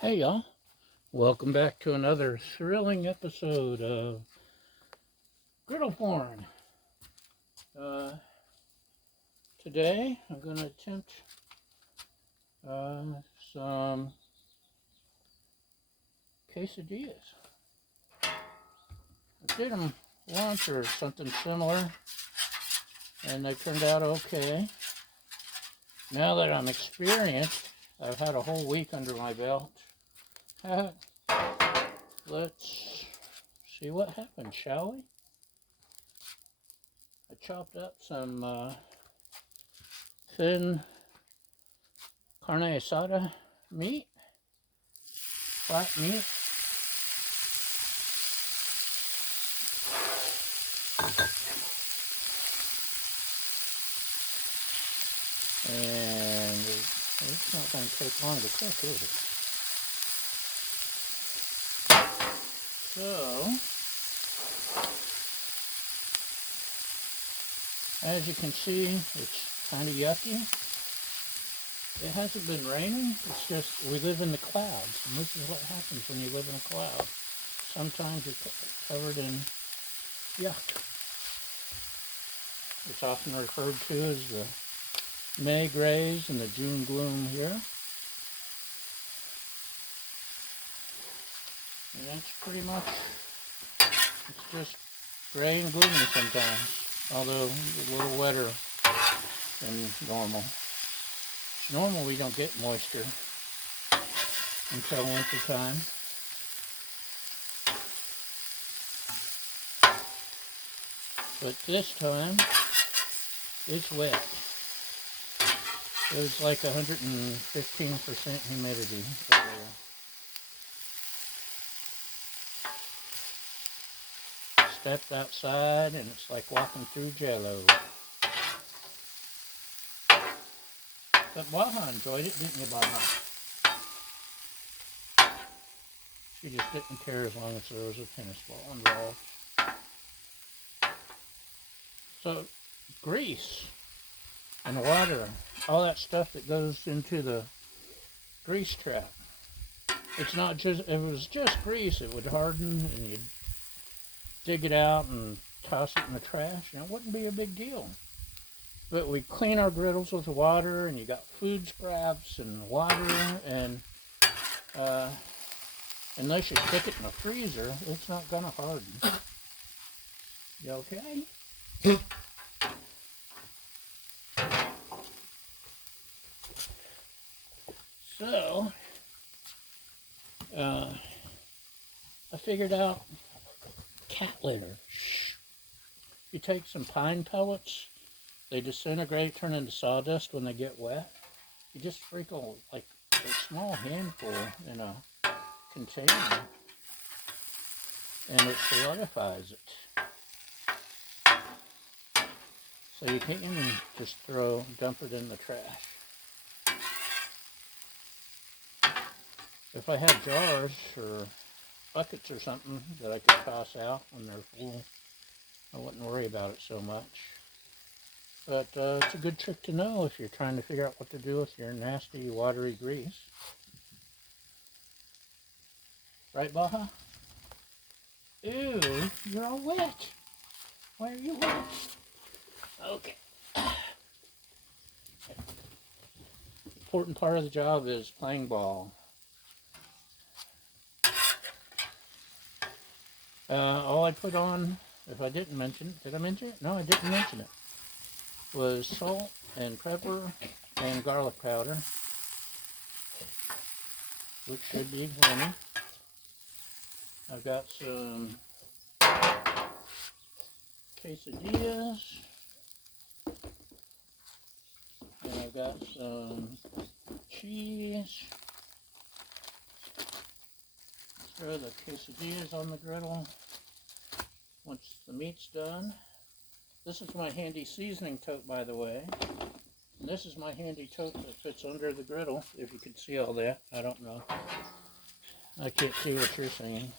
Hey y'all, welcome back to another thrilling episode of Griddle Porn. Uh, Today I'm going to attempt uh, some quesadillas. I did them once or something similar and they turned out okay. Now that I'm experienced, I've had a whole week under my belt. Let's see what happens, shall we? I chopped up some thin carne asada meat, flat meat. And it's not going to take long to cook, is it? So, as you can see, it's kind of yucky. It hasn't been raining, it's just we live in the clouds, and this is what happens when you live in a cloud. Sometimes you're covered in yuck. It's often referred to as the May grays and the June gloom here. And that's pretty much, it's just gray and gloomy sometimes, although a little wetter than normal. Normal we don't get moisture until winter time. But this time, it's wet. It was like 115% humidity earlier. Stepped outside and it's like walking through jello. But Baja enjoyed it, didn't you, Baja? She just didn't care as long as there was a tennis ball involved. So, grease and water, all that stuff that goes into the grease trap. It's not just, if it was just grease, it would harden and you'd dig it out and toss it in the trash, and it wouldn't be a big deal. But we clean our griddles with water, and you got food scraps and water, and unless you stick it in the freezer, it's not gonna harden. You okay? So, I figured out cat litter. You take some pine pellets, they disintegrate, turn into sawdust when they get wet. You just sprinkle like a small handful in a container and it solidifies it. So you can't even just dump it in the trash. If I had jars or buckets or something that I could toss out when they're full, I wouldn't worry about it so much. But it's a good trick to know if you're trying to figure out what to do with your nasty, watery grease. Right, Baja? Ew, you're all wet. Why are you wet? Okay. Important part of the job is playing ball. All I put on, if I didn't mention, did I mention it? No, I didn't mention it. Was salt and pepper and garlic powder, which should be plenty. I've got some quesadillas, and I've got some cheese. Throw the quesadillas on the griddle once the meat's done. This is my handy seasoning tote, by the way. And this is my handy tote that fits under the griddle, if you can see all that. I don't know. I can't see what you're seeing.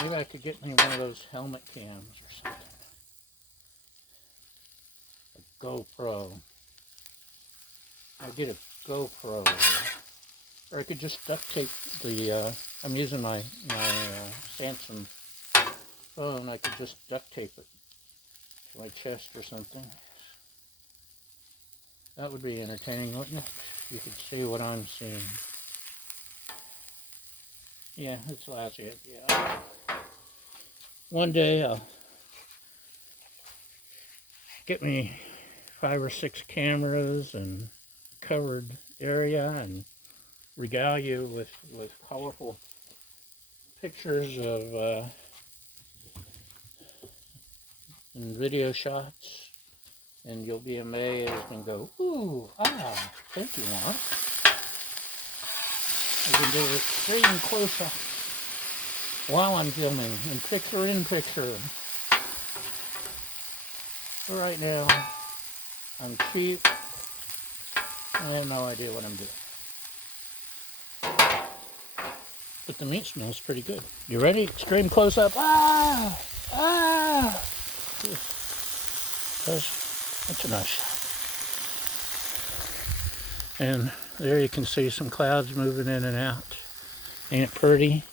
Maybe I could get me one of those helmet cams or something. A GoPro. I get a GoPro. Or I could just duct tape the, I'm using my Samsung phone. I could just duct tape it to my chest or something. That would be entertaining, wouldn't it? You could see what I'm seeing. Yeah, it's lousy. Yeah. One day I'll get me 5 or 6 cameras and covered area and regale you with colorful pictures of and video shots, and you'll be amazed and go, ooh, ah, thank you, Mark. I can do extreme close-up while I'm filming, and picture-in-picture. But right now, I'm cheap. I have no idea what I'm doing. But the meat smells pretty good. You ready? Extreme close-up. Ah! Ah! That's a nice shot. And there you can see some clouds moving in and out. Ain't it pretty?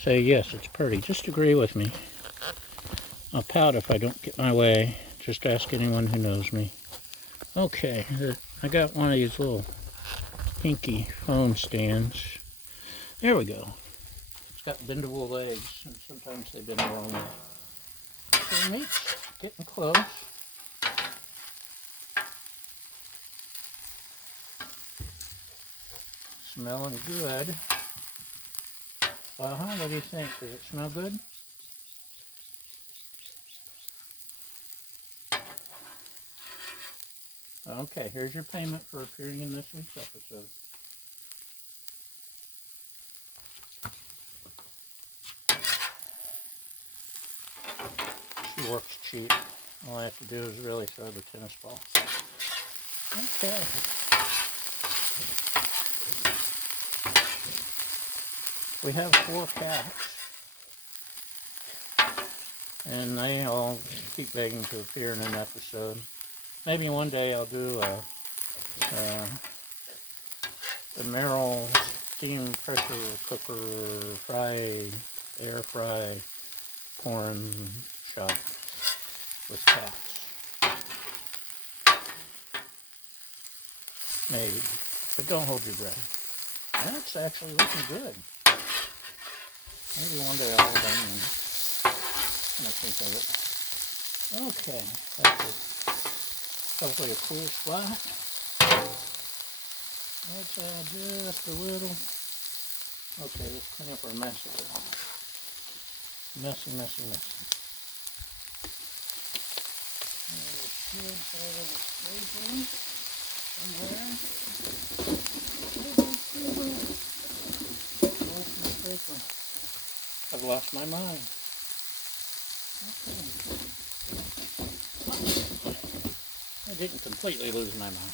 Say yes, it's pretty. Just agree with me. I'll pout if I don't get my way. Just ask anyone who knows me. Okay, I got one of these little hinky phone stands. There we go. It's got bendable legs, and sometimes they bend the wrong way. So the meat's getting close. Smelling good. What do you think? Does it smell good? Okay, here's your payment for appearing in this week's episode. She works cheap. All I have to do is really throw the tennis ball. Okay. We have 4 cats. And they all keep begging to appear in an episode. Maybe one day I'll do a Merrill steam pressure cooker air fry corn shop with cats. Maybe. But don't hold your breath. That's actually looking good. Maybe one day I'll hold on and I think of it. Okay, that's hopefully a cool spot. Let's add just a little. Okay, let's clean up our mess a little. Messy. Should have a stapler somewhere. I've lost my mind. Okay. I didn't completely lose my mind.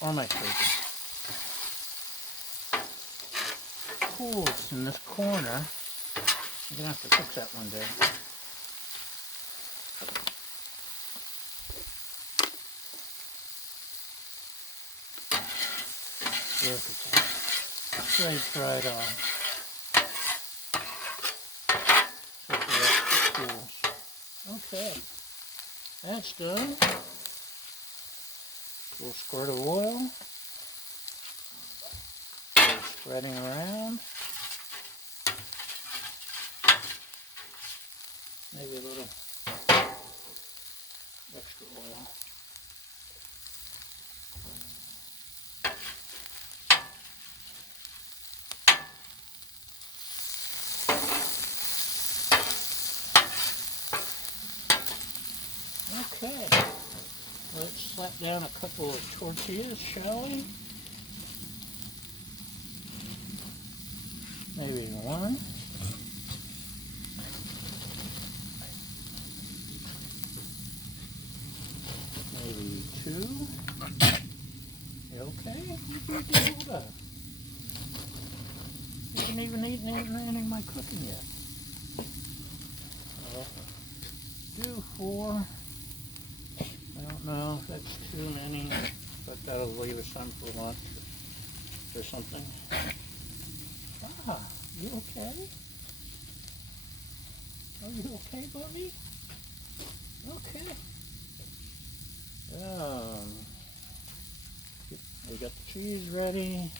Or my stapler. Cool, it's in this corner. I'm gonna have to fix that one day. Look at that. Straight right off. Okay, that's done. A little squirt of oil. Spreading around. Maybe a little extra oil. Okay, let's slap down a couple of tortillas, shall we? Maybe one. Maybe 2. Okay, hold up. You haven't even eaten any of my cooking yet. Do 4. I don't know if that's too many, but that'll leave us some for lunch. or something. Ah, you okay? Are you okay, Bubby? Okay. We got the cheese ready.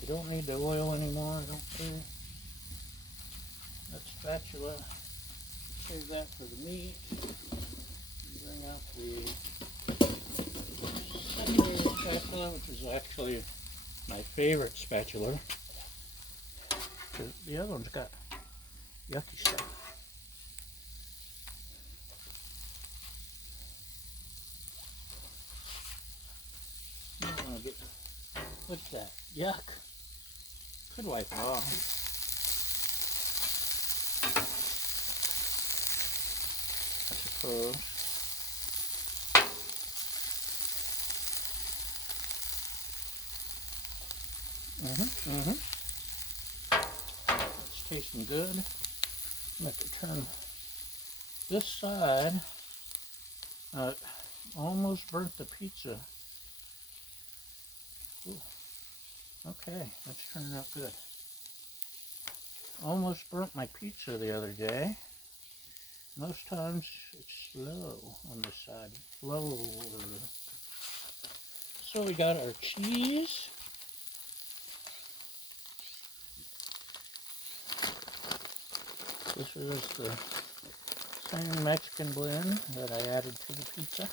We don't need the oil anymore, I don't think. That spatula, save that for the meat. Bring out the secondary spatula, which is actually my favorite spatula. The other one's got yucky stuff. What's that? Yuck. Could wipe it off. I suppose. It's tasting good. I'm going to turn this side. Almost burnt the pizza. Ooh. Okay, that's turning out good. Almost burnt my pizza the other day. Most times it's slow on this side. Slow. So we got our cheese. This is the same Mexican blend that I added to the pizza.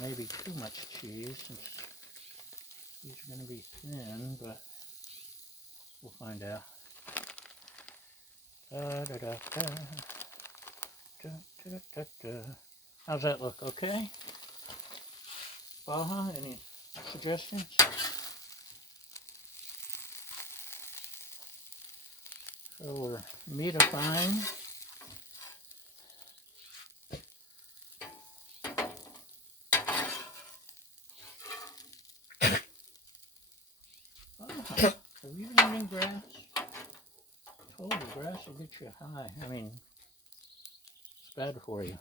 Maybe too much cheese since these are going to be thin, but we'll find out. How's that look? Okay? Baja, any suggestions? So we're meatifying. Baja, have you been eating grass? I told you, grass will get you high. I mean, it's bad for you.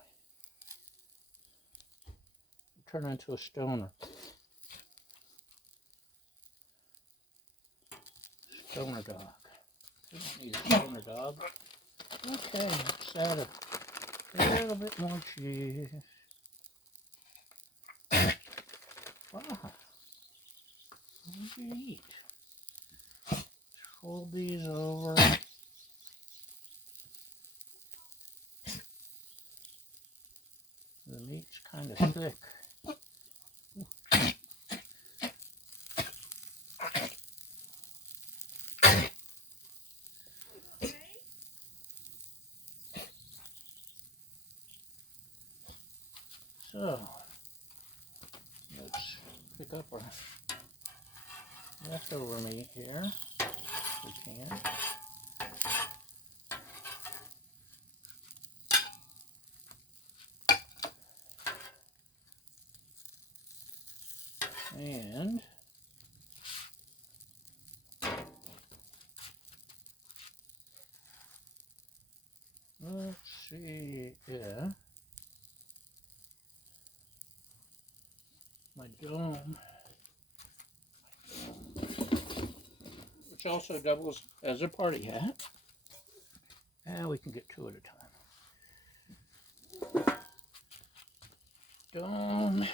Turn into a stoner. Stoner dog. We don't need a stoner dog. Okay, let's add a little bit more cheese. Wow. What did you eat? Fold these over. The meat's kind of thick. So, let's pick up our leftover meat here, if we can. And let's see, yeah, my dome, which also doubles as a party hat. And we can get two at a time. Dome,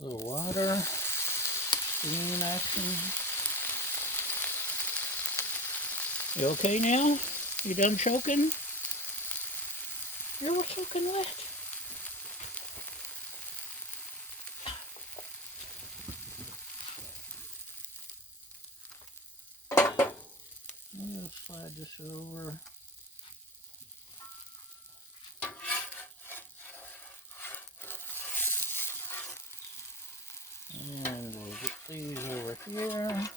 a little water, steam action. You okay now? You done choking? You're soaking wet. We'll slide this over. And we'll get these over here.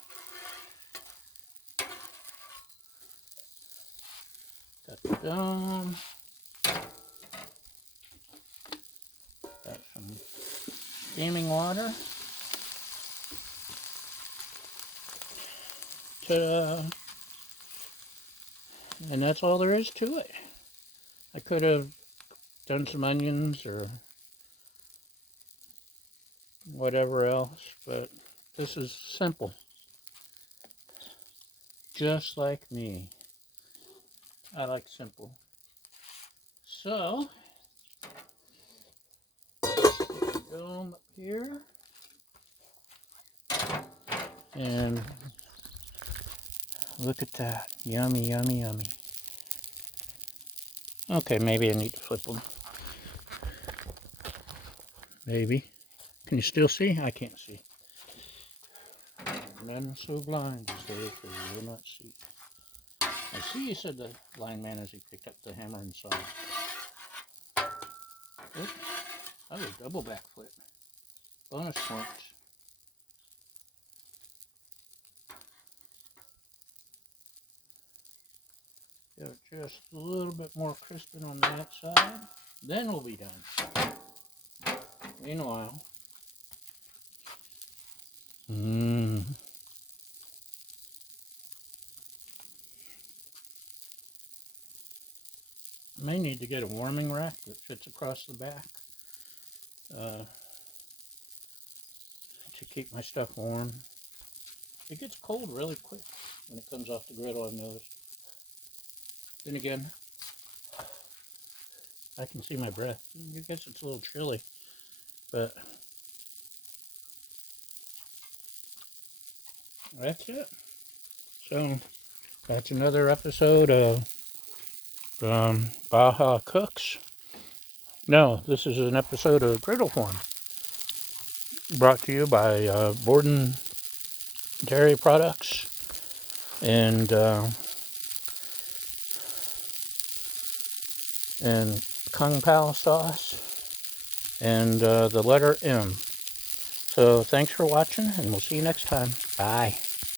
Got the dome. Got some steaming water. Ta-da! And that's all there is to it. I could have done some onions or whatever else, but this is simple. Just like me. I like simple. So, dome up here. And look at that. Yummy, yummy, yummy. Okay, maybe I need to flip them. Maybe. Can you still see? I can't see. Men so blind as they will not see. I see you said the lineman as he picked up the hammer and saw. Oop, that was a double backflip. Bonus points. Just a little bit more crisping on that side. Then we'll be done. Meanwhile, I may need to get a warming rack that fits across the back to keep my stuff warm. It gets cold really quick when it comes off the griddle, I've noticed. Then again, I can see my breath. I guess it's a little chilly, but that's it. So that's another episode of Baja Cooks. No, this is an episode of Griddle Horn, brought to you by Borden Dairy Products and Kung Pao sauce and the letter M. So thanks for watching, and we'll see you next time. Bye.